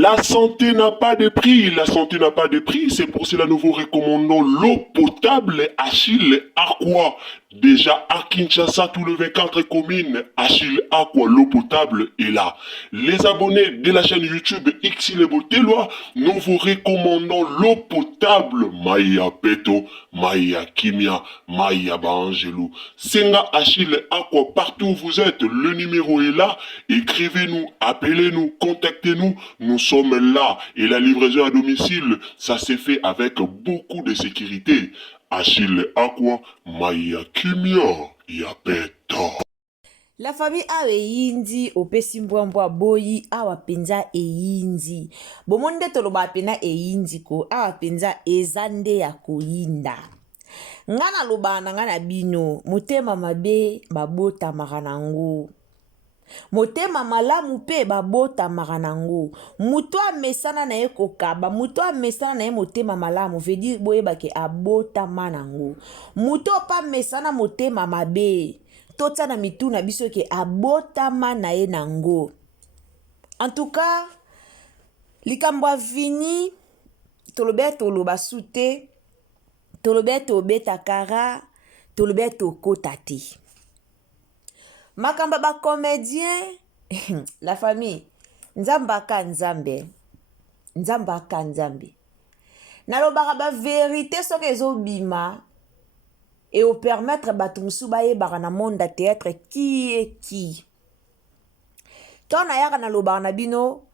La santé n'a pas de prix, la santé n'a pas de prix, c'est pour cela que nous vous recommandons l'eau potable Achille Aqua. Déjà à Kinshasa, tous les 24 communes, Achille Aqua, l'eau potable est là. Les abonnés de la chaîne YouTube Xile Botelwa, nous vous recommandons l'eau potable Maya Peto, Maya Kimia, Maya Bangelou. Senga Achille Aqua, partout où vous êtes, le numéro est là. Écrivez-nous, appelez-nous, contactez-nous. Nous sommes là et la livraison à domicile, ça s'est fait avec beaucoup de sécurité. Achille Aqua, Maya Kimia, Yapeto. La famille awa eyindi opesi mbwambwa boyi awa penza eyindi. Bomonde toloba pena eyindi ko awa penza ezande ya koyinda. Ngana lobana ngana bino motema mabe babota makanango. Motema malamu pe babota makanango. Muto amesana na ye kokaba, muto amesana na ye motema malamu vedi boyeba ke abota manango. Muto pa mesana motema mabe. Tota na mituna biso ke abota mana ye nango. En tout cas, likambwa vini tolobe toloba sute, tolobe tobeta kara, tolobe tokota te. Makamba ba comédien la famille nzambaka nzambe nzambaka nzambe nalobaka ba vérité soki ezobima et au permettre bato musu bayebaka na monde théâtre qui est qui to nayaka nalobaka na bino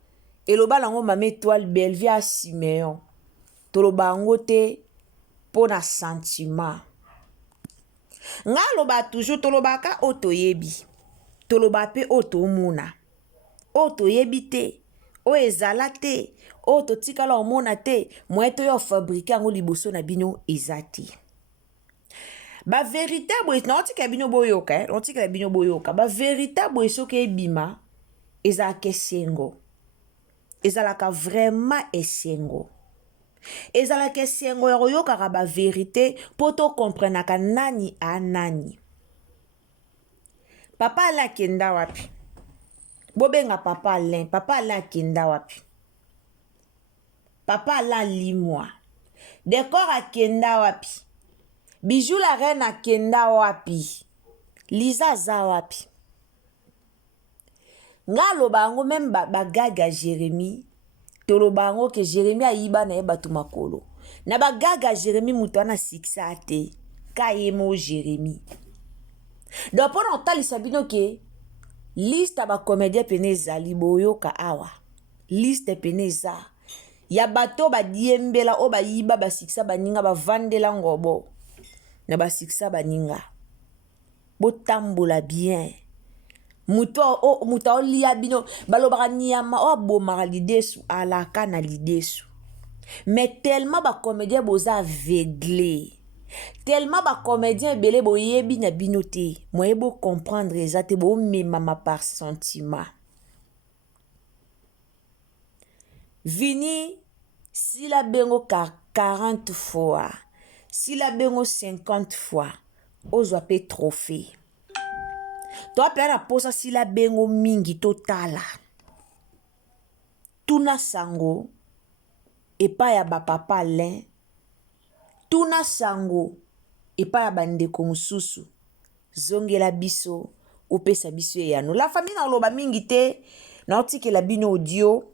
eloba nango mama étoile Belvia Siméon toloba yango te mpo na sentiment nga loba toujours tolobaka o toyebi toloba pe o tomona o toyebi te o ezala te o totikala omona te moye toyo fabrike yango liboso na bino eza te ba véritable naotikala bino boyoka naotikala bino boyoka ba véritable soki ebima ezalaka esengo ezalaka vraiment esengo ezalaka esengo ya koyokaka ba vérité mpo tokomprenaka nani a nani. Papa Alain akenda wapi? Bobenga Papa Alain. Papa Alain akenda wapi? Papa Alain limwa. Décor akenda wapi? Bijou la reine akenda wapi? Lisa za wapi? Nga lobango même bagaga Jérémie. Tolobango ke Jérémie ayiba na ye batu makolo. Na bagaga Jérémie mutu ana siksa te. Ka yemo Jérémie. Donc pour nous bino ke liste ba comédien pene ezali boyoka awa liste pene eza ya bato ba diembela o ba yiba ba siksa baninga ba vandela ngobo na ba siksa baninga botambola bien muto lia bino balobaka nyama o bomaka lidesu alaka na lidesu mais tellement ba comédien boza aveuglé tellement ba comédien belé boyebi na bino te moye bo comprendre ezate bo memama par sentiment vini si la bengo 40 fois si la bengo 50 fois ozwa pe trophée to apela posa si la bengo mingi totala tuna sango epa ya ba papa Alain tuna sango epa ya bandeko mususu zongela biso opesa biso yano la famille na oloba mingi te na otikela bino audio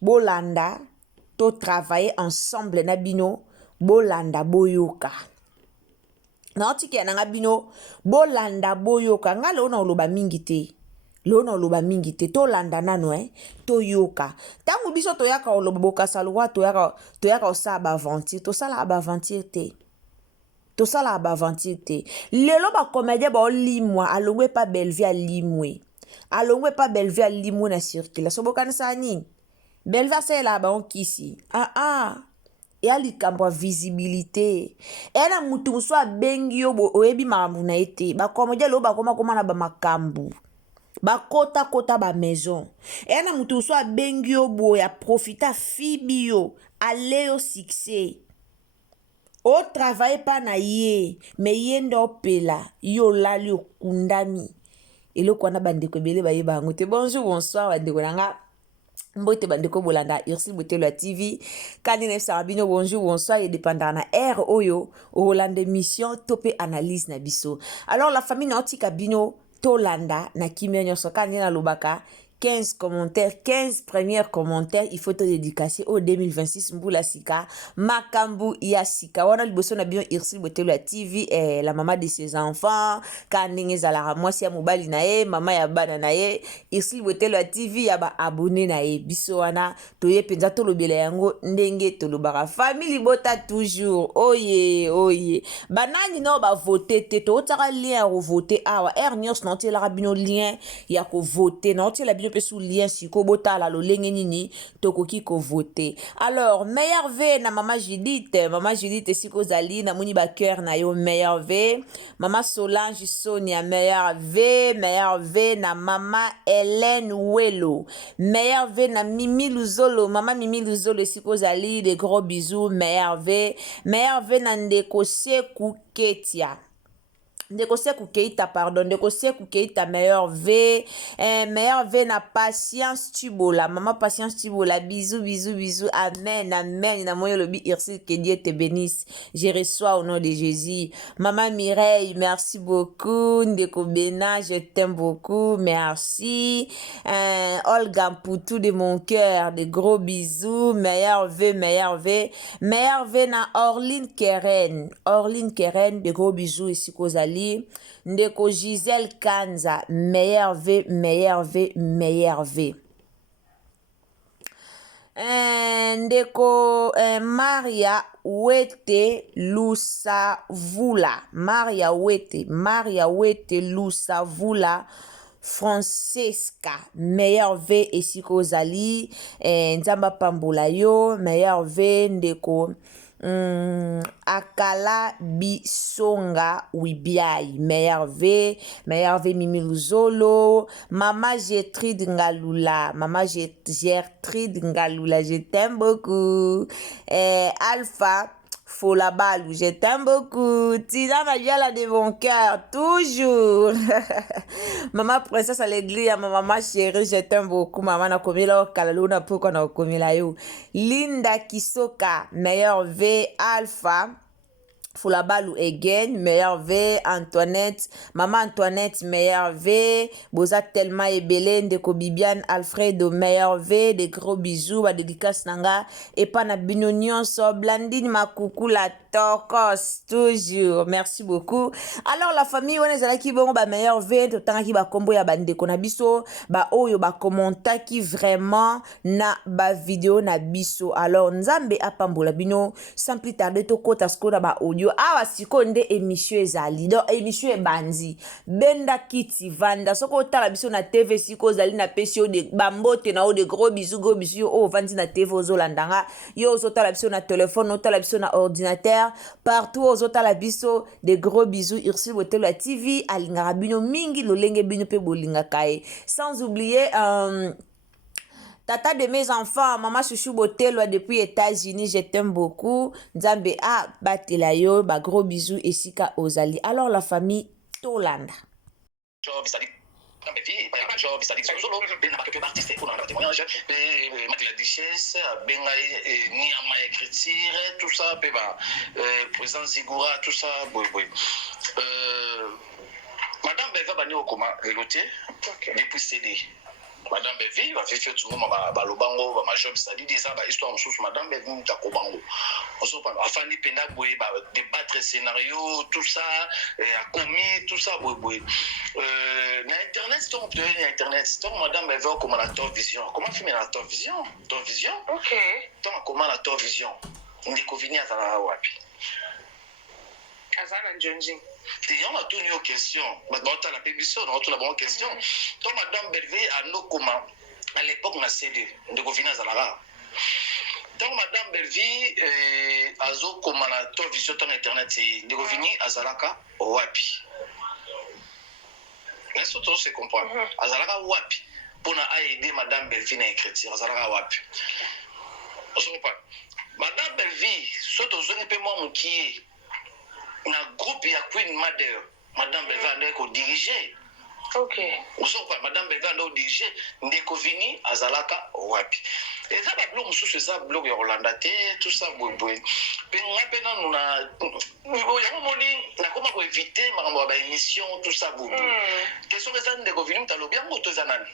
bolanda to travailler ensemble na bino bolanda boyoka na otikela na bino bolanda boyoka nga leo na oloba mingi te leo na oloba mingi te tolanda nano toyoka tangu biso toyaka oloba bokasa lwa toyaka osala ba aventure tosala ba aventure te tosala ba aventure te lelo ba comédien ba olimwa alongwe pa Belvia limwe alongwe pa Belvia limwe na circulation bokanisa nini Belvia sela ba onkisi ya likambo ya visibilité ena mutu musu abengi yo oyebi makambo na ete ba comédien lelo bakoma koma na ba makambu bakota kota ba maison ena mutu so abengi yo boya profita fibi yo ale yo succès o travaille pas na ye me yende opela yo lali okundami eloko wana bandeko ebele bayeba yango te bonjour bonsoir bandeko nanga Mbote bandeko bolanda Ursule Botelo ya TV kani na sarabino bonjour bonsoir et dépendant na R oyo Rolande mission topé analyse na biso. Alors la famille nautica bino tolanda na kimia nyoso kani na lobaka 15 commentaires, 15 premiers commentaires, il faut te dédicacer au 2026 Mboula Sika, Makambu Yasika. Wana liboso na bion Ursule Botelo ya TV, la maman de ses enfants, Kaninge Zalara, moi si ya mobali na ye, maman ya bana na ye, Ursule Botelo ya TV ya ba abonné na ye. Biso wana, toye penza tolobela yango, ndenge tolobara. Famille bota toujours, oye, oye. Banani no ba voter te, to otaka lien au voter awa. Nyos na otie la rabino lien ya ko voter, na otie la bino pe sous lien si ko bota la lo lenge nini, tokoki ko voter. Alors, meilleur V na maman Judith si ko zali, na moni ba cœur na yo, meilleur V. Maman Solange Sonia, meilleur V na maman Hélène Welo, meilleur V na Mimi Luzolo, maman Mimi Luzolo si ko zali, des gros bisous, meilleur V na Ndeko Sekou Ketia. Ndeko Sekou Keita, pardon. Ndeko Sekou Keita, meilleur V. Meilleur V na Patience Tubola. Maman Patience Tubola. Bisous, bisous, bisous. Amen, amen. Na moyo lobi Ursule, que Dieu te bénisse. Je reçois au nom de Jésus. Maman Mireille, merci beaucoup. Ndeko Bena, je t'aime beaucoup. Merci. Olga Mpoutou de mon cœur. De gros bisous. Meilleur V. Meilleur V na Orline Keren. Orline Keren, de gros bisous ici Kozali. Ndeko Gisèle Kanza, meilleur V. Ndeko Maria Wete Lusavula. Maria Wete Lusavula. Francesca, meilleur V ici Kozali. Nzamba Pambola yo, meilleur V. Ndeko Akala Bisonga Wibiai, meilleur V Mimi Luzolo. Maman Gertrude Ngalula, je t'aime beaucoup. Alpha Folabalou, je t'aime beaucoup. Tina Magyala de mon cœur, toujours. Maman princesse à l'église, maman chérie, je t'aime beaucoup. Maman na komila kalaluna pourquoi na komila yo. Linda Kisoka, meilleur V. Alpha Folabalou again, meilleur V. Antoinette, maman Antoinette, meilleur V. Boza tellement ebele, Ndeko Bibiane Alfredo, meilleur V. Des gros bisous, ba dédicace nanga. Et pas na binonion so Blandine Makoukou la Tokos, toujours. Merci beaucoup. Alors la famille, on est qui bon ba meilleur V. Totanga ki ba kombo ya bandeko na biso, ba oyo ba commenta ki vraiment na ba vidéo na biso. Alors nzambe apambola bino, sans plus tarder to kota skora ba audio. Awa sikonde émission ezali. Donc émission ebandi. Benda kiti vanda. Soko otala biso na TV siko zali na pesio de bambote na o de gros bisous o vandi na TV ozolandanga. Yo ozotala biso na téléphone, otala biso na ordinateur. Partout ozotala biso de gros bisous Ursule Botelo ya TV alingaka bino mingi lolenge bino pe bolinga kae. Sans oublier tata de mes enfants, maman Chouchou Botelo depuis États-Unis, je t'aime beaucoup. Nzambe a batela yo, ba gros bisous esika ozali. Alors la famille Tolanda. La duchesse, Niama écriture, tout ça, président Zigura, tout ça, Madame Beva Bani Okoma, reloté, depuis CD. Madame Bevi va faire tout le monde ba lobango ba major c'est-à-dire des ba histoire sous Madame Bevi ta kobango on se parle afin de pena boy ba débattre scénario tout ça a commis tout ça boy na internet c'est on peut internet c'est Madame Bevi comment la Tor Vision comment filmer la Tor Vision OK donc comment la Tor Vision on découvrir à la wapi Azana Njonji. On a toutes nos questions. Maintenant, on a la pébition, on a toutes les bonnes questions. Donc, Madame Belvé a nos comment à l'époque, on a CD de Govina Zalara. Donc, Madame Belvé a zo comment la télévision sur Internet de Govini Azalaka Wapi. Est-ce que tu comprends? Azalaka Wapi. Pour aider Madame Belvé à écrire Azalaka Wapi. On se comprend. Madame Belvé, surtout aux peu moins qui est. Na groupe ya Queen Mother, Madame Belva ko diriger. Ok. Osoka madame Beva ndo DG ndeko vini azalaka wapi. Eza ba blog mususu eza blog ya Rolanda te tout ça boy. Pe ngape na nuna yango moni na koma ko éviter makambo ba émission tout ça boy. Question eza ndeko vini mtalobi yango to eza nani?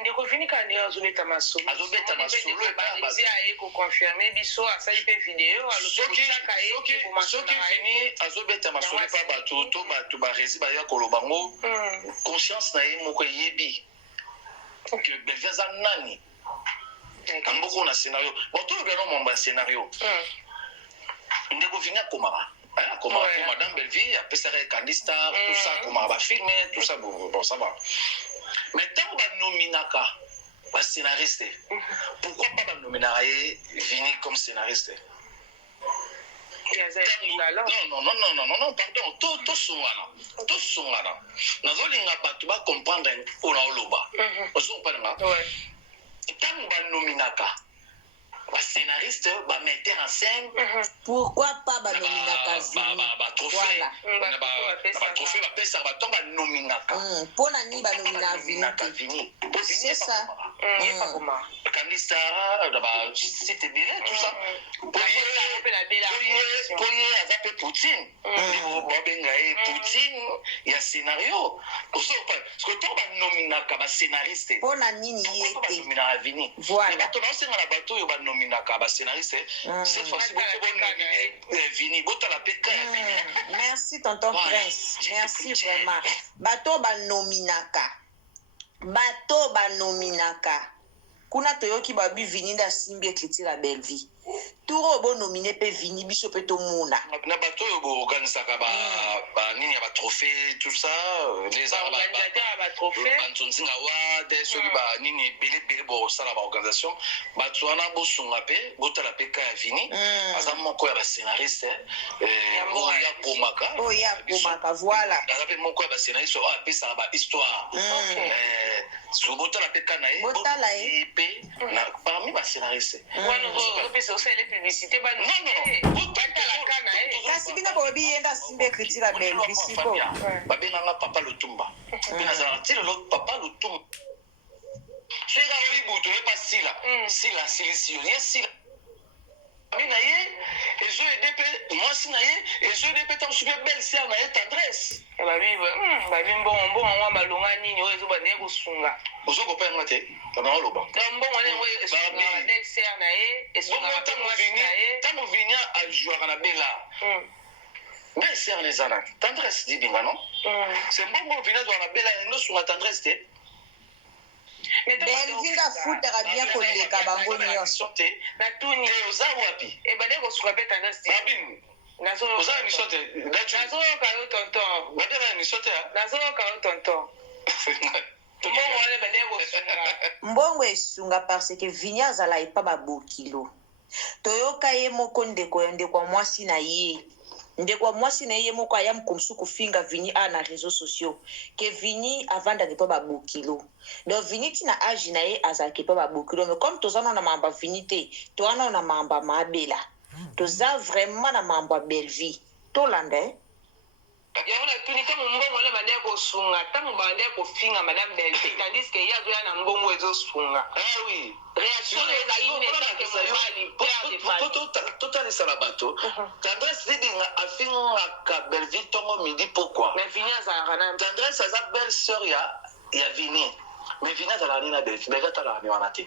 Ndeko vini kandi azobeta masolo. Azobeta masolo e ba bazi aye ko confirmer biso asali pe vidéo soki vini azobeta masolo pa bato to bato ba rezi ba ya kolobango conscience na ye moko yebi que beveza nani amboko na scénario bon tout le monde mon scénario ndeko vini akomaka pour madame Belleville après ça candista tout ça comment va filmer tout ça bon ça va mais tant ba nominaka ba scénariste pourquoi pas ba nominaka Vini comme scénariste non, pardon, tout songana. Nazolinga batu ba comprendre ona oloba. Oso paranga. Tant ba nominaka. Ba scénariste, ba metteur en scène. Pourquoi pas ba nominaka Vini? Ba trophée. Ba trophée ba pesa ba tomba nominaka. Pona ni ba nominaka Vini. C'est ça. Candista, ba c'était bien tout ça. Poye azape Poutine. Poutine, il y a scénario. Parce que toi, on nominaka ba scénariste. Pona nini yete. Vini. Voilà. Mais toi, c'est dans la bateau, il va nominaka ba scénariste. Cette fois-ci, vous nominer Vini. Bota la peka. Merci tonton Prince. Merci vraiment. Bateau ba nominaka. Bateau ba nominaka. Kuna toyoki babi Vini da simbi écriture à Belleville. Turo bo nominé pe Vini biso pe to muna. Na bato yo bo organisaka ba nini ya ba trophée tout ça les organisateurs ba trophée bantonzinga wa de soki ba nini bele bo sala ba organisation bato wana bo sunga pe botala pe ka Vini aza moko ya ba scénariste ya komaka voilà aza pe moko ya ba scénariste a pesa ba histoire so botala pe kana e pe na parmi ba scénariste wana pesa aussi les publicités ba non botala kana kasi bina bo bienda simbe écriture à Belleville siko babenganga papa Lutumba bina za tilo papa Lutumba chega ributo e pasila sila silisio sila bina ye ezo edp moi sina ye ezo edp tam super belle sœur na ye tendresse ba bimbo wa malonga nini ozo ba ne kusunga ozo ko penga te kana oloba mbongo ne ozo esunga belle sœur na ye esunga tamu vinya a jouer na bela belle sœur les ana tendresse dit binga non c'est mbongo vinya jouer na bela no sunga tendresse te Belleville da futera bien koleka bango nyonso na tuni oza wapi e bade ko suka beta ndasti babin nazo oza mi sote nazo ka yo tonton bade mi sote nazo ka yo tonton mbongo wale bade ko sunga mbongo esunga parce que Vini azala epa babokilo toyoka ye moko ndeko mwasi na ye ndeko mwasi na ye moko aya mkomsu kufinga Vini na réseaux sociaux que Vini avanda ke pa babokilo donc Vini tina agi na ye azalaki pa babokilo mais comme tozana na mamba Vini te toana na mamba mabela toza vraiment na mamba Belleville tolanda yona tuni ta mbongo le bande ko sunga ta mbande ko finga madame Belleville tandis que yazo ya na mbongo ezo sunga oui réaction les aïne total ça la bateau tendresse dit afinga ka Belleville tongo midi pourquoi mais Vini azalaka na tendresse sa belle sœur ya Vini mais Vini azalaka ni na Belleville mais gata ni wana te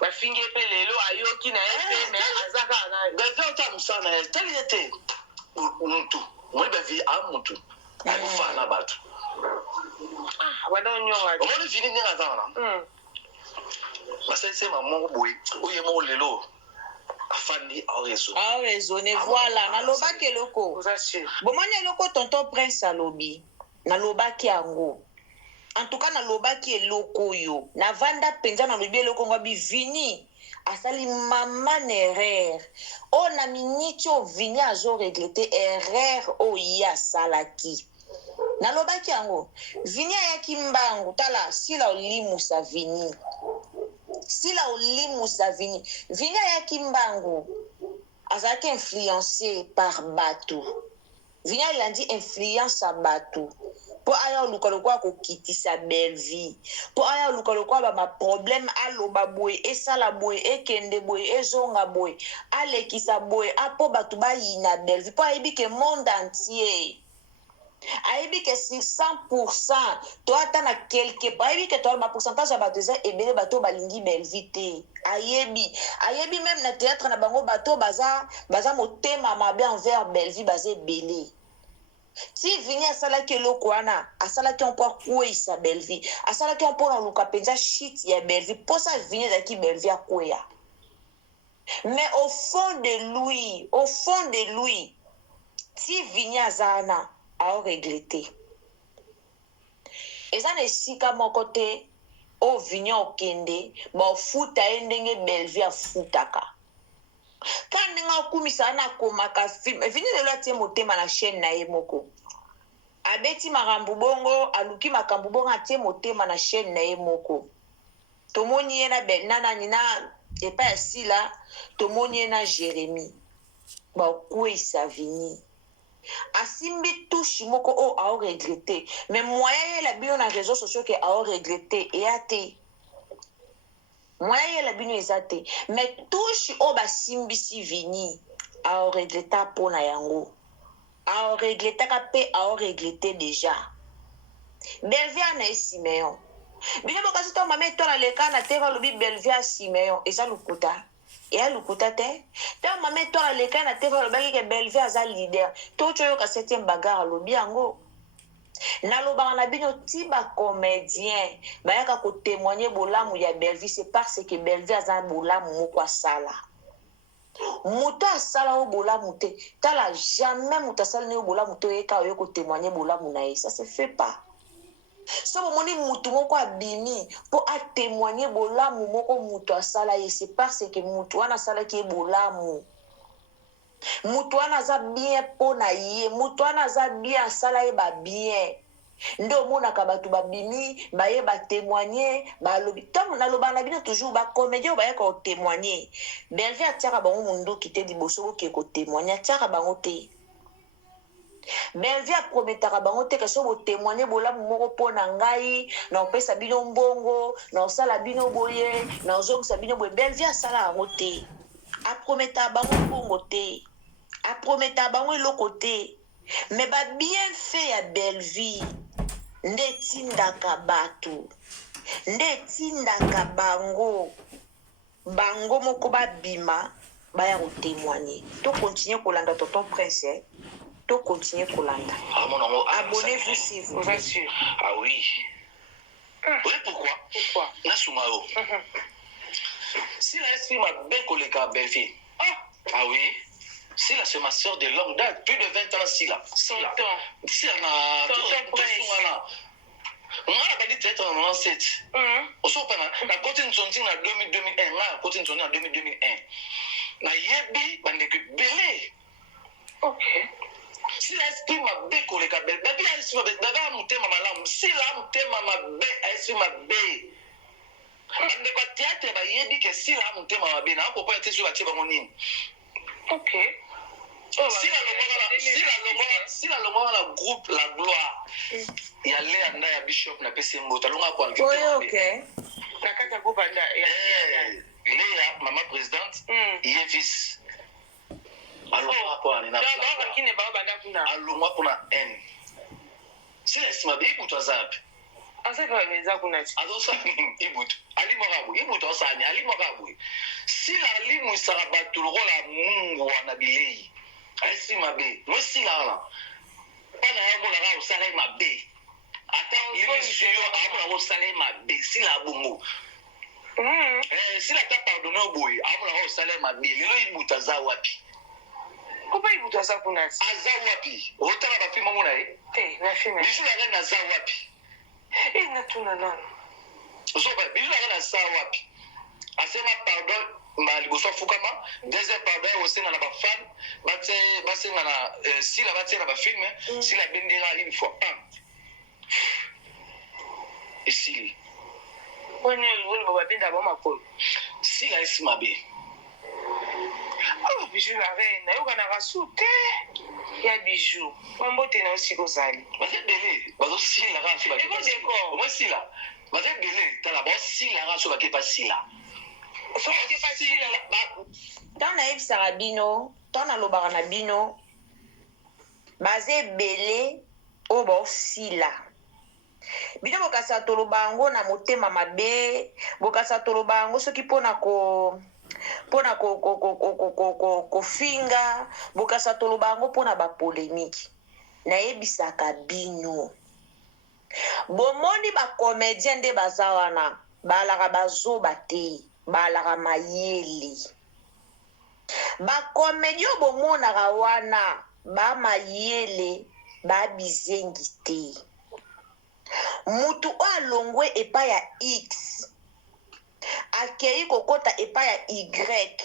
bafingi pe lelo ayoki na ye mais azaka na Belleville ta musana tali ete muntu moi Belleville a muntu akufa na bato wana nyonga omoni Vini ni azana c'est maman boy oye mo lelo afandi a raisonné voilà na lobaki loko bomoni loko tonton Prince alobi na lobaki yango en tout cas na lobaki eloko yo na vanda penza na lobi eloko ngobi Vini asali mama erreur na minute o Vini azo regretter erreur o ya salaki na lobaki yango Vini ayaki mbangu tala sila olimusa Vini sila olimusa Vini Vini ayaki mbangu azalaki influencé par bato Vini il a dit influence à bato po aya oluka lokwa kokitisa belle vie po aya oluka lokwa ba problème aloba boye esala boye ekende boye ezonga boye alekisa boye apo bato bayina belle vie po ayebi ke monde entier ayebi ke sur 100% to ata na quelque part ayebi ke to ba pourcentage ya bato eza ebele bato balingi belle vie te ayebi même na théâtre na bango bato baza motema mabe envers belle vie baza ebele si vini asalaki eloko wana asalaki mpo akweyisa belle vie asalaki mpona oluka mpenza shit ya belle vie mposa vini ezalaki belle vie akweya mais au fond de lui si vini aza wana aoregrete eza na esika moko te o vini okende baofuta ye ndenge belle vie afutaka ka ndenge akumisa wana akomaka film vini lelo atie motema na chaîne na ye moko abeti makambo bongo aluki makambo bongo atie motema na chaîne na ye moko tomoni ye na benanani na epa ya sila tomoni ye na Jérémie baokweyisa vini asimbi touche moko o aoregrete mais moyen yela bino na réseaux sociaux ke aoregrete eya te moyen yela bino eza te mais touche o basimbisi vini aoregreta mpo na yango aoregretaka mpe aoregrete déjà belvia na ye Simeon bino bokasi to mama etona leka na te balobi belvia Simeon eza lokuta eya lokuta te ntango mama etona leka na te balobaki ke belvia aza leader to tyoyoka 7e bagarre alobi yango nalobaka na bino ti bacomédien bayaka kotémoigne bolamu ya belvie c'est parce que belvie aza bolamu moko asala moto asala o bolamu te tala jamais moto asala ne o bolamu te oyeka oyo kotémoigne bolamu na ye ça se fait pas so bomoni mutu moko abimi mpo atémoigne bolamu moko mutu asala ye c'est parce que mutu wana asalaki ye bolamu mutu wana aza bien mpo na ye mutu wana aza bien asala ye babien nde omonaka bato babimi baye batémoigne balobi ntango nalobaka na bino toujours bacomédien bayaka kotémoigne belvie atiaka bango munduki te liboso boke kotémoigne atiaka bango te belvie aprometaka bango te keso botémoigne bolamu moko mpo na ngai na opesa bino mbongo na osala bino boye na ozongisa bino boye belvie asala yango te aprometaka bango mbongo te aprometaka bango eloko te me babienfait ya belvie nde etindaka bato nde etindaka bango moko babima baya kotémoigne to continue kolanda tonton prince to continue kolanda abonnez-vous si vous bien sûr ah oui oui pourquoi Nasumaro si la esprit m'a bien collé à Belfie ah oui Sila, c'est ma soeur de longue date, plus de 20 ans, Sila. Sila, na on a dit peut-être en 97. On s'en parle. La côté de Zonzi en 2001. La côté de Zonzi en 2001. Na yebi, bande que belé. Ok. Si l'esprit m'a bé collé, baby a esprit m'a bé, baby a monté ma malam. Si la monté ma bé, a esprit m'a bé. Bande quoi théâtre, ba yebi que si la monté ma bé, na pourquoi était sur la table monine. Ok. Si la lomba la groupe la gloire il y a l'air na ya bishop na pese mbota longa kwa invité OK na kata groupe anda Léa maman présidente il fils alors quoi ni na baba kine baba banda kuna alongwa kuna n si la sima bi kuto zap asa kwa meza kuna azosa ibutu ali morabu ibutu osani ali morabu si la limu sarabatu rola mungu wana bilei aisi mabe no sila pana yabo la ka usala mabe ata ilisi yo abo la usala mabe sila bongo sila ta pardonner boy abo la usala mabe lelo ibuta za wapi ko ba ibuta za kuna aza wapi otala ba fi mongo na e na fina bisu la na za wapi na tuna nani so ba bisu la na za wapi asema pardon ma liboso fukama deuxième pardon aussi na ba fan basenga na si la batia na ba film si la bendera une fois ici onye wole ba benda ba makolo si la isimabe bisu la reine yo kana rasute ya bijou mambote na aussi kozali baza belé bazosila kaka so eko décor omosila baza belé tala bosila kaka so bake pasila soki pasila ntango nayebisaka bino ntango nalobaka na bino baza ebele oyo baosila bino bokasa toloba yango na motema mabe bokasa toloba yango soki mpona kofinga bokasa toloba yango mpona bapolémike nayebisaka bino bomoni bacomédien nde baza wana balaka bazoba te balaka mayele bacomédien oyo bomonaka wana bamayele babizengi te mutu oyo alongwe epai ya x akei kokota epai ya y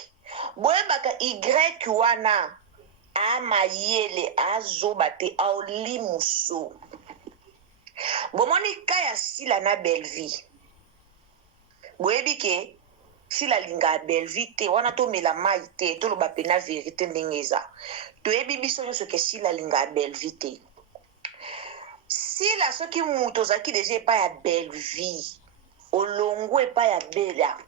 boyebaka y wana amayele azoba te aolimuso bomoni ka ya sila na Belleville boyebi ke sila linga ya Belleville te wana tomela mai te toloba pena verite ndenge eza toyebi biso nyonso ke sila linga ya Belleville te sila soki mutu ozalaki deja epai ya Belleville olongo epai ya bela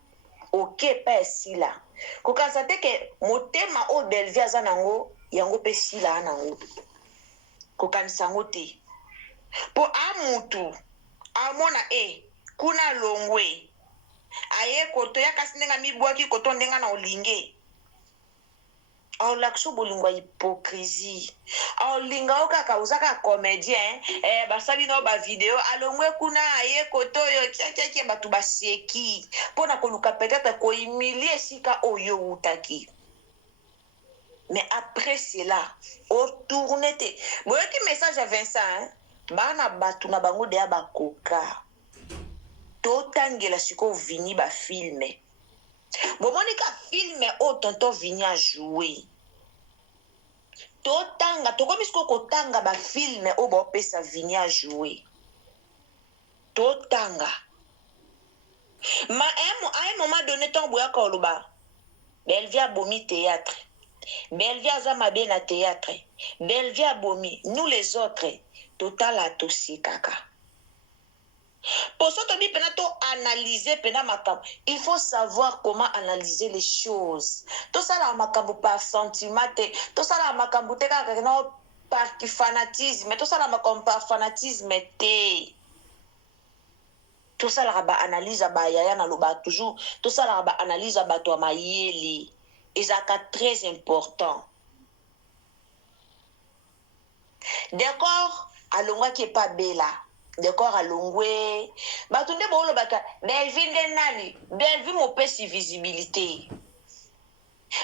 oke epai ya sila kokanisa te ke motema oyo Belleville aza nango yango mpe sila anango kokanisa yango te mpo amutu amona kuna alongwe aye koto ya kasi ndenge mibwaki koto ndenge na olinge aolakisa bolingo ya hypocrisie aolinga o kaka oza kaka comédien basali nao bavideo alongwe kuna aye koto oyo kiakiaki bato baseki mpona koluka peut-être kohumilie esika oyo outaki mais après cela otourne te boyoki message ya Vincent bana bato na bango deya bakoka totangela sikoyo vini bafilme bomoni ka filme oyo tonton vini ajoue totanga tokomi sikoyo kotanga bafilme oyo baopesa vini ajoue totanga ma à un moment donné ntango boyaka oloba Belleville abomi théâtre Belleville aza mabe na théâtre Belleville abomi nous les autres totala tosikaka pour ça tobi pena to analyser pena makambo il faut savoir comment analyser les choses to sala makambo par sentiment te to sala makambo te kaka na par fanatisme to sala makambo par fanatisme te to sala ba analyse ba yaya na loba toujours to sala ba analyse ba to mayeli ezaka très important d'accord alongwa qui est pas bela d'accord alongwe bato nde boolobaka Belleville nde nani Belleville mopesi visibilité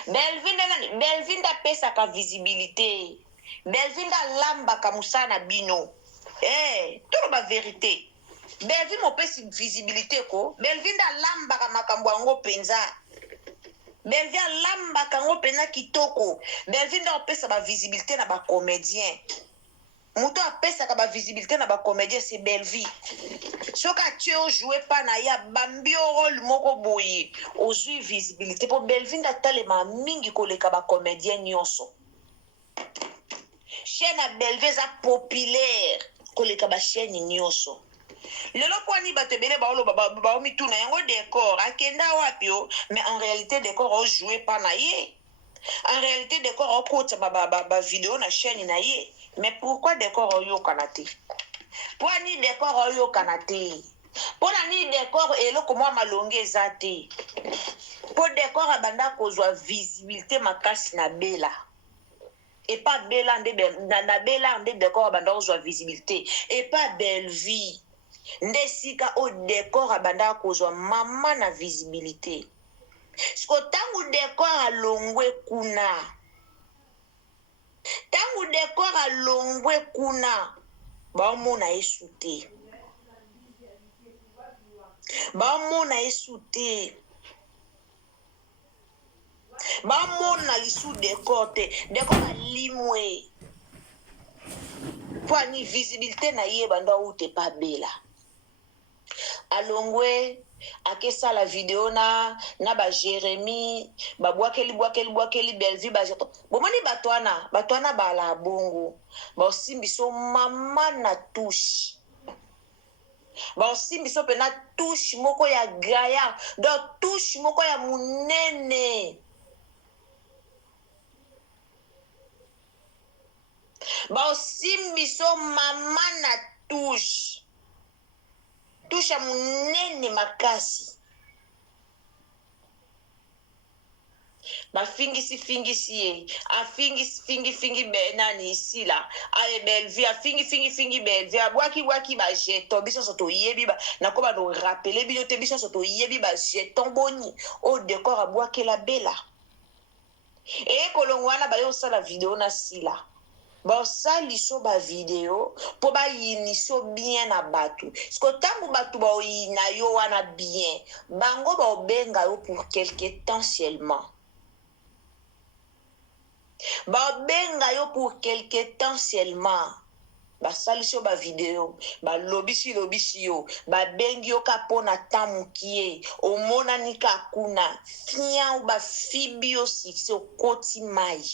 Belleville nde nani Belleville nde apesaka visibilité Belleville nde alambaka mosala na bino toloba vérité Belleville mopesi visibilité ko Belleville nde alambaka makambo yango mpenza Belleville alambaka yango mpenza kitoko Belleville nde apesa bavisibilité na bacomédien muto apesaka bavisibilité na bacomédien c'est Belleville soki atie ojoué pa na ya bambi rôle moko boye ozwi visibilité mpo Belleville nde atalema mingi koleka bacomédien nyonso chaîne ya Belleville eza populaire koleka bachaîne nyonso lelo po ani bato ebele baoloba baomituna yango décor akenda wapi o mais en réalité décor ojoué pa na ye en réalité décor okota bavideo na chaîne na ye mais pourquoi décor oyokana te po ani décor oyokana te mpona nini décor eloko mwa malonge eza te mpo décor abanda kozwa visibilité makasi na bela epa bela na bela nde décor abanda kozwa visibilité epa Belleville nde sika o décor abanda kozwa mama na visibilité siko ntango décor alongwe kuna ntango décor alongwe kuna baomona yesu te baomona yesu te bamona lisu décor te décor alimwe po ani visibilité na ye banda ute pa bela alongwe akesala video na ba Jérémy bwakeli Bellevue ba jeton bomoni bato wana bala bongo ba osimbiso mama na touche ba osimbiso pe na touche moko ya gaya donc touche moko ya munene ba osimbiso mama na touche ya munene makasi bafingisi ye afingi benani isila aye Bellevue afingi Bellevue abwaki ba jeton biso so toyebi ba nakoba no rappeler bino te biso so toyebi ba jeton boni au décor abwakela bela e kolongo wana bayo osala video na sila basaliso ba video po bayiniso bien na bato siko tango bato baoyina yo wana bien bango baobenga yo pour quelque temps seulement babenga yo pour quelque temps seulement basaliso ba video balobisi yo babengi yo ka pona tamukie omonani ka kuna fia ou bafibi yo succès okoti mai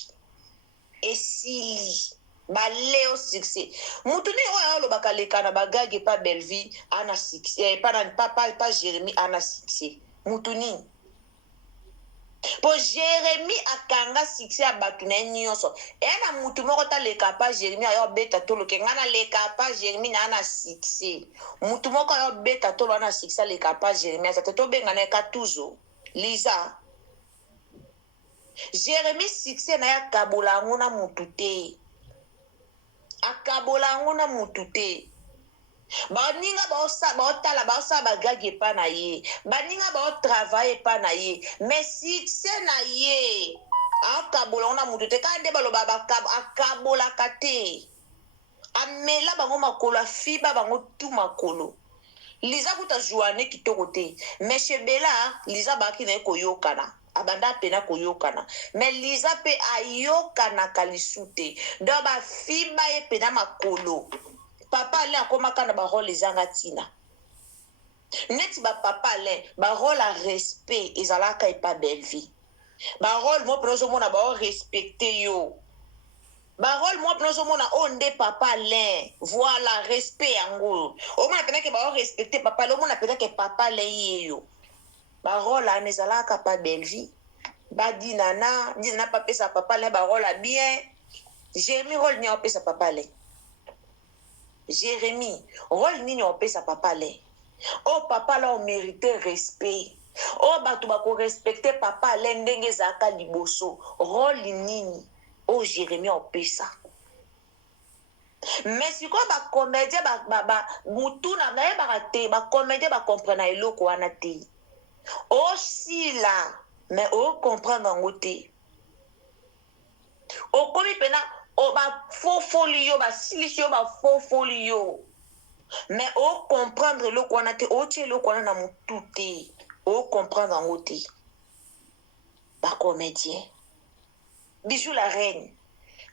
esili baleo succès mutu ni oyo alobaka leka na bagage pa Bellevue ana succès pas Jérémy ana succès mutu ni po Jérémy akanga succès ya bato na nyonso ena mutu moko ta leka pa Jérémy ayo beta tolo ke ngana leka pa Jérémy na ana succès mutu moko ayo beta tolo ana succès leka pa Jérémy asa to benga na ka tuzo Lisa Jérémy succès na ya kabola ngona mutu te akabola ngona mutu te baninga baotala baosala bagage pa na ye baninga baotravaille pa na ye mais succès na ye akabola ngona mutu te ka nde baloba akabolaka te amela bango makolo afiba bango tu makolo Liza kuta joane kitoko te mais chebela Liza baki na ye koyokana abanda pena koyokana mais Liza pe ayokana kalisute donc bafiba ye pena makolo papa ale akomaka na barole ezanga ntina neti bapapa ale barole a respect ezalaka epa Bellevue barole mo mpe ozomona baorespecte yo barole mo mpe ozomona oyo nde papa ale voilà respect yango omona penake baorespecte papa ale omona penake papa ale yeyo barole ana ezalaka pa Bellevue badinana pa pesa papa ale barole bien Jérémy role ni opesa papa ale Jérémy role nini opesa papa ale o papa la o mérite respect o bato bako respecter papa ale ndenge ezalaka liboso role nini o Jérémy opesa mais sikoyo bacomédien mutuna nayebaka te bacomédien bakomprena eloko wana te osila mais ocomprendre yango te okomi pena bafofoli yo basilisi yo bafofoli yo mais ocomprendre eloko wana te otie eloko wana na motu te ocomprendre yango te bacomédien Bijou la reine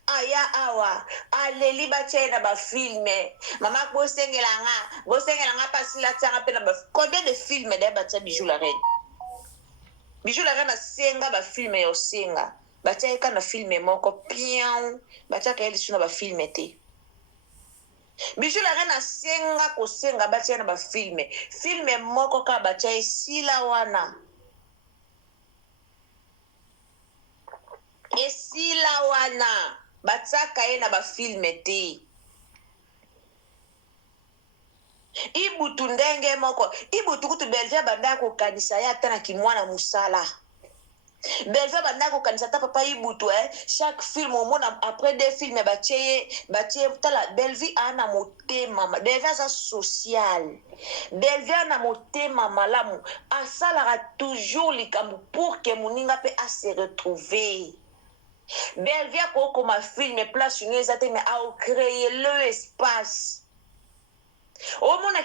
aya awa aleli batie na bafilme mama bosengelanga pasila tianga mpe na combien de filme daye batia Bijou la reine asenga bafilme ya osenga batia eka na filme moko pian batiaka ye lisu na bafilme te Bijou la reine asenga kosenga batia na bafilme filme moko kaka batia esila wana batiaka ye na bafilme te ibutu ndenge moko ibutu kutu Bellevue banda kokanisa ye ata na kimwana musala Bellevue banda kokanisa ata papa ibutu chaque film omona après deux films batie tala Bellevue ana motema Bellevue aza social Bellevue ana motema malamu asalaka toujours likambo pour que moninga pe a se retrouver Bellevue akokoma film place une eza te mais a créer le espace omona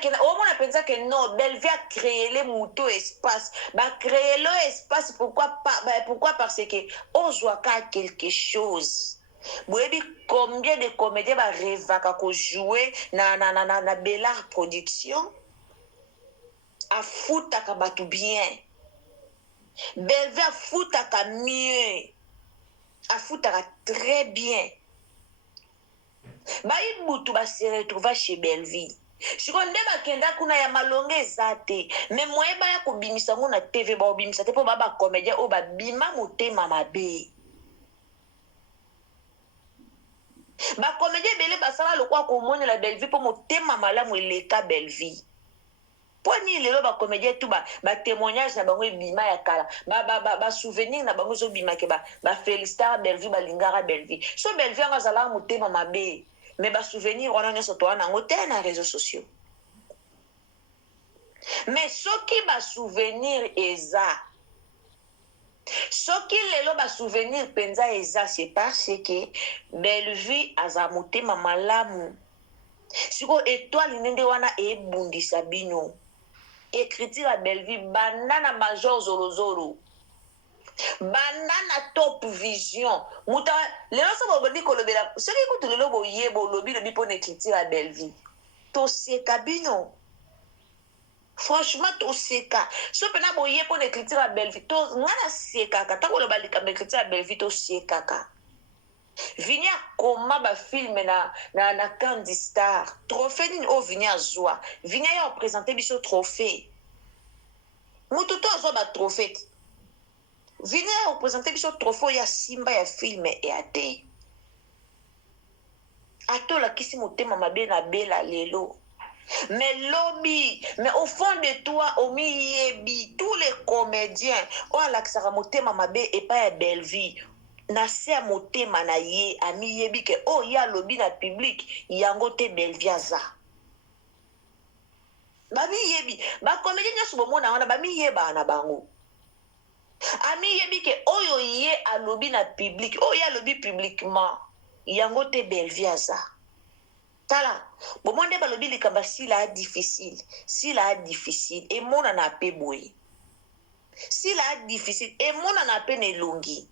pensa que non Bellevue a créé les moutons espace créer le espace pourquoi parce que ozwaka quelque chose boyebi combien de comédiens barevaka jouer na Bellard production afutaka bato bien. Belleville afutaka mieux. Afutaka très bien. Bayi butu ba se retrouva chez Belleville. Siko nde bakenda kuna ya malonge eza te. Me moye baya kobimisa ngo na TV ba obimisa te po ba comédien o ba bima motema mabe. Ba comédien bele basala lokwa komoni la Belleville po motema malamu eleka Belleville. Poni lelo ba comédien tout ba témoignage na bango bima ya kala. Ba souvenir na bango zo bima ke ba Félicita Belleville ba lingara Belleville. So Belleville nga zala motema mabe. Mais ba souvenir wana nyoso to wana ngote na réseaux sociaux. Mais soki ba souvenir eza. Soki lelo ba souvenir penza eza, c'est parce que Belleville aza motema malamu. Siko étoile nende wana ebundisa bino. Écriture à Belleville, banana major Zolozolo. Banana top vision. Muta, lelo sa bobodi kolobela. Ce qui écoute lelo boye bo lobi lobi pour écriture à Belleville. To seka bino. Franchement to seka. So pena boye pour écriture à Belleville. To ngana seka ka. Ta ko loba lika écriture à Belleville to seka ka. Vini a koma ba film na Candy Star. Trophée ni o vini a zoa. Vini a présenter biso trophée. Mututo a zoa ba trophée. Vini a présenter biso trophée ya Simba ya film et a te. Ato la kisi motema mabe na bela lelo. Mais lobby, mais au fond de toi, omi yebi, tous les comédiens, on a l'accès motema mabe et pas à Belleville. Na se motema na ye ami yebi ke oh ya lobby na public yango te Belleville za. Ba mi yebi, ba comédien nyoso bomona wana ba mi yeba na bango. Ami yebi ke oyo ye a lobby na public, oh ya lobby publiquement yango te Belleville za. Tala, bomonde ba lobby likamba si la difficile, et mona na pe boy. Si la difficile, et mona na pe ne longi.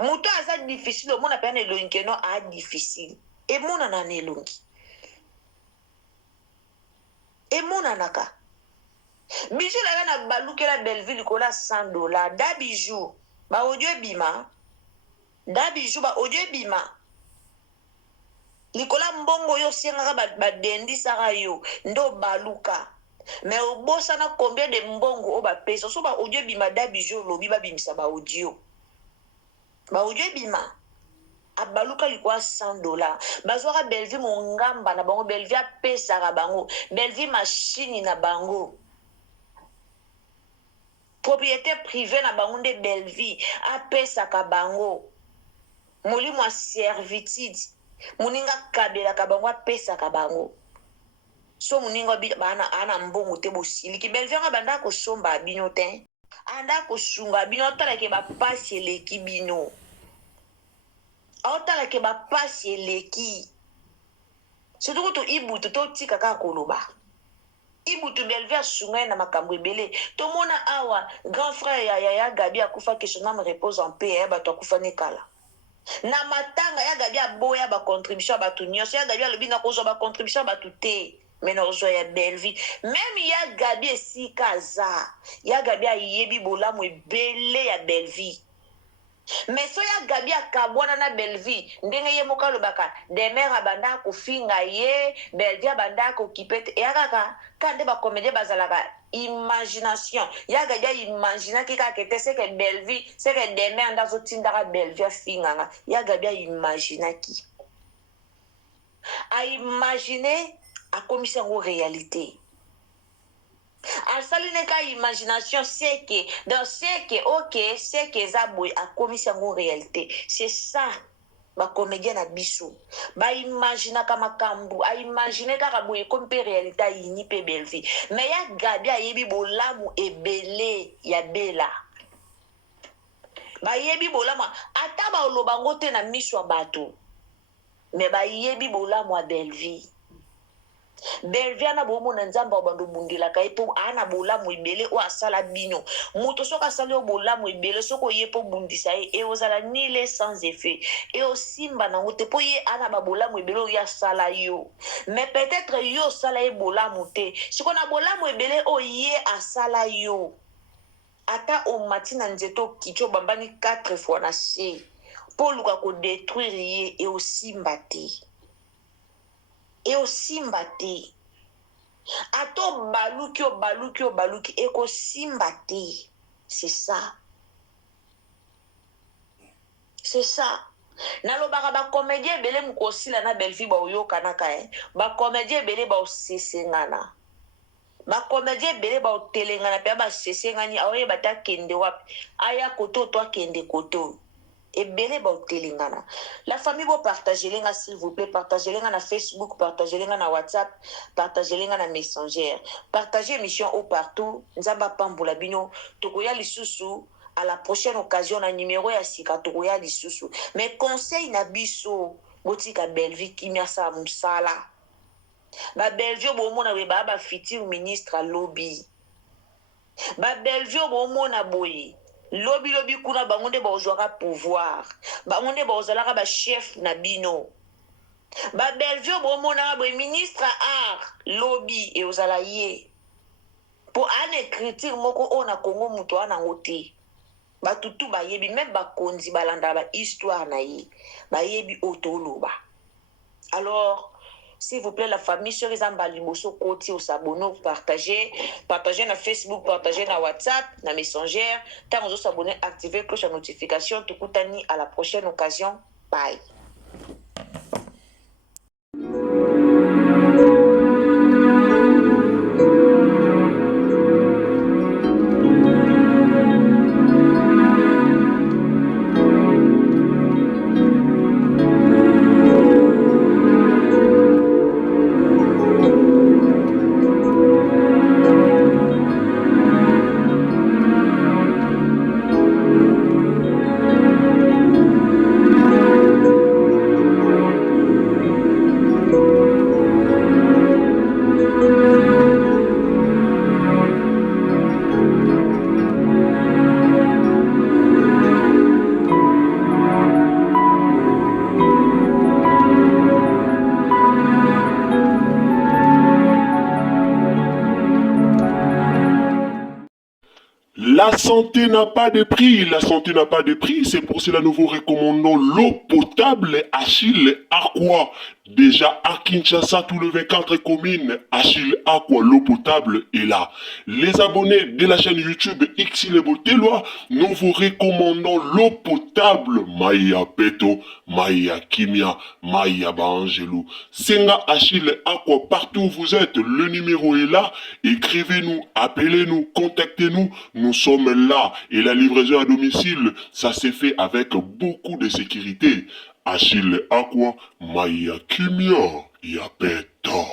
Muto aza difficile, o mona pe ne longi no a difficile. Et mona na ne longi. Et mona naka. Bijou la na baluke la Belleville kola $100. Da bijou, ba audio bima. Da bijou ba audio bima. Likola mbongo yo senga ba dendi saka yo ndo baluka. Mais au bossa na combien de mbongo o ba pesa so ba audio bima da bijou lobi ba bimisa ba audio. Ba audio bima abaluka likwa $100. Bazwaka Belleville mongamba na bango, Belleville pesa ka bango, Belleville machine na bango. Propriété privée na bango de Belleville apesa ka bango. Molimo a servitude. Muninga kabela ka bango apesa ka bango. So muninga bana ana mbongo te bosili ki Belleville nga banda ko somba bino te. Anda ko sunga bino tala ke ba pasi leki bino. Aotala ke ba pasi leki. Surtout to ibutu to tika ka koloba. Ibutu Belleville sunga na makambo ebele. To mona awa grand frère ya Gabi akufa que son âme repose en paix ba to akufa ne kala. Na matanga ya Gabi aboya ba contribution ba to nyonso ya Gabi alobi na kozo ba contribution ba to te. Mais non ya Belleville. Même ya Gabi esika za. Ya Gabi ayebi bolamu ebele ya Belleville. Mais so ya Gabi akabwana na Belleville ndenge ye moka lobaka demer abanda ko finga ye Belleville abanda ko kipete ya kaka kande ba comédien bazalaka imagination ya Gabi imagina kika kete c'est que Belleville c'est que demer ndazo tindaka Belleville finga ya Gabi imagina ki a imaginer a commission en réalité. A saline ka imagination c'est que dans c'est que ok c'est que zaboy a commission en réalité. C'est ça ba comédien na biso. Ba imaginer kama kambu, a imaginer kaka boye comme pe réalité yini pe Belleville. Mais ya Gabi a yebi bolamu ebele ya bela. Ba yebi bolamu ata ba olobango te na miso bato. Mais ba yebi bolamu a Belleville. Belvia na bomo na nzamba bando bundela kai po ana bola mo ibele o asala bino muto soka sali o bola mo ibele soko ye po bundisa e ozala nile sans effet et o simba na ngote po ye ana ba bola mo ibele o ya sala yo mais peut-être yo sala e bola mo te siko na bola mo ibele o ye asala yo ata o matina nzeto kicho bambani 4 fois na se po luka ko détruire ye et o simba te. Et aussi mbate. Ato baluki eko simbate. C'est ça. C'est ça. Nalobaka ba comédien belé mkosi la na belfi ba uyoka naka ba comédien belé ba osesengana. Ba comédien belé ba otelengana pe ba sesengani awoye bata kende wapi. Aya koto to kende koto. Et belé ba otelengana. La famille va partager les s'il vous plaît, partagez les na Facebook, partagez les na WhatsApp, partagez les na Messenger, partagez émission au partout. Nzamba pambola bino, tokoya lisusu. À la prochaine occasion, un numéro ya sika tokoya lisusu. Mais conseil na biso, botika Belvi kimia sa musala. Ba Belvi bomona we ba fitir ministre lobby. Ba Belvi bomona boye. Lobby kuna bangonde ba ozwaka pouvoir. Bangonde ba ozalaka ba chef na bino. Ba Belvi bomona boye ministre art lobby e ozala ye. Pour ane critique moko ona Congo muto ana ngote. Batutu ba yebi même ba konzi balanda ba histoire na ye ba yebi otoloba. Alors s'il vous plaît la famille sur les ambaliboso côté au s'abonner partagez na Facebook, partagez na WhatsApp, na Messenger, tant vous s'abonner, activez cloche de notification. Tukutani à la prochaine occasion. Bye. La santé n'a pas de prix, la santé n'a pas de prix, c'est pour cela nous vous recommandons l'eau potable Achille Aqua. Déjà à Kinshasa, tout le 24 communes, Achille Aqua, l'eau potable est là. Les abonnés de la chaîne YouTube Xile Botelwa, nous vous recommandons l'eau potable Maya Peto, Maya Kimia, Maya Bangelou. Senga Achille Aqua, partout où vous êtes, le numéro est là. Écrivez-nous, appelez-nous, contactez-nous. Nous sommes là et la livraison à domicile, ça s'est fait avec beaucoup de sécurité. Achille Aqua, Maya Kimia, Yapeto.